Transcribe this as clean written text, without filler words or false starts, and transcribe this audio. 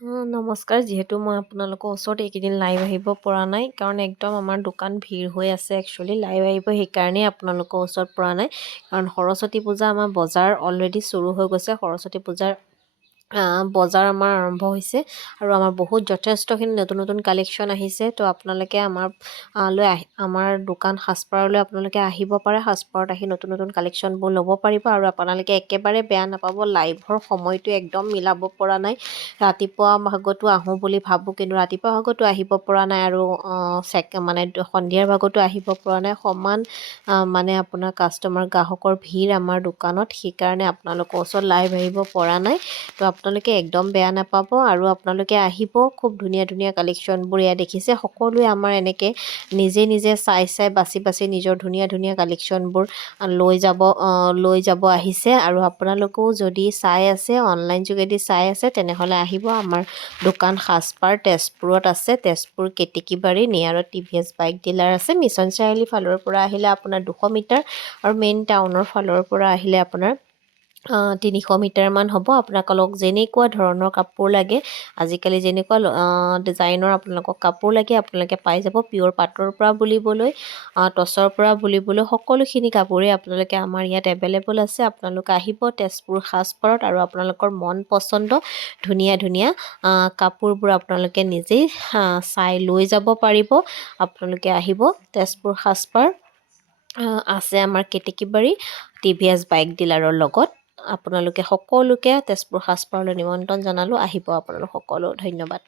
নমস্কাৰ। যিহেতু মই আপোনালোকৰ ওচৰত এইকেইদিন লাইভ আহিব পৰা নাই, কাৰণ একদম আমাৰ দোকান ভিৰ হৈ আছে। একচুৱেলি লাইভ আহিব সেইকাৰণেই আপোনালোকৰ ওচৰত পৰা নাই, কাৰণ সৰস্বতী পূজা আমাৰ বজাৰ অলৰেডি চুৰু হৈ গৈছে। সৰস্বতী পূজাৰ বজাৰ আমাৰ আৰম্ভ হৈছে আৰু আমাৰ বহুত যথেষ্টখিনি নতুন নতুন কালেকশ্যন আহিছে। তো আপোনালোকে আমাৰ দোকান সাজপাৰলৈ আপোনালোকে আহিব পাৰে। সাজপাৰত আহি নতুন নতুন কালেকশ্যনবোৰ ল'ব পাৰিব আৰু আপোনালোকে একেবাৰে বেয়া নাপাব, লাইভৰ সময়টো একদম মিলাব পৰা নাই। ৰাতিপুৱা ভাগতো আহোঁ বুলি ভাবোঁ, কিন্তু ৰাতিপুৱা ভাগতো আহিব পৰা নাই আৰু সন্ধিয়াৰ ভাগতো আহিব পৰা নাই। মানে আপোনাৰ গ্ৰাহকৰ ভিৰ আমাৰ দোকানত, সেইকাৰণে আপোনালোকৰ ওচৰত লাইভ আহিব পৰা নাই। তো আপোনালোকে একদম বেয়া নাপাব আৰু আপোনালোকে আহিব। খুব ধুনীয়া ধুনীয়া কালেকশ্যনবোৰ এয়া দেখিছে। সকলোৱে আমাৰ এনেকৈ নিজে নিজে চাই বাছি বাছি নিজৰ ধুনীয়া ধুনীয়া কালেকশ্যনবোৰ লৈ যাব আহিছে। আৰু আপোনালোকেও যদি চাই আছে, অনলাইন যোগেদি চাই আছে, তেনেহ'লে আহিব। আমাৰ দোকান সাজপাৰ তেজপুৰত আছে, তেজপুৰ কেতেকীবাৰী নিয়াৰত TVS বাইক ডিলাৰ আছে। মিছন চাৰিআলি ফালৰ পৰা আহিলে আপোনাৰ 200 মিটাৰ আৰু মেইন টাউনৰ ফালৰ পৰা আহিলে আপোনাৰ 300 মিটাৰমান হ'ব। আপোনালোকক যেনেকুৱা ধৰণৰ কাপোৰ লাগে, আজিকালি যেনেকুৱা ডিজাইনৰ আপোনালোকক কাপোৰ লাগে, আপোনালোকে পাই যাব। পিয়ৰ পাটৰ পৰা বুলিবলৈ টচৰ পৰা বুলিবলৈ সকলোখিনি কাপোৰেই আপোনালোকে আমাৰ ইয়াত এভেইলেবল আছে। আপোনালোকে আহিব তেজপুৰ সাজপাৰত আৰু আপোনালোকৰ মন পচন্দ ধুনীয়া ধুনীয়া কাপোৰবোৰ আপোনালোকে নিজেই চাই লৈ যাব পাৰিব। আপোনালোকে আহিব। তেজপুৰ সাজপাৰ আছে আমাৰ কেতেকীবাৰী TVS বাইক ডিলাৰৰ লগত। আপোনালোকে সকলোকে তেজপুৰ সাজপাৰলৈ নিমন্ত্ৰণ জনালোঁ। আহিব আপোনালোক সকলো। ধন্যবাদ।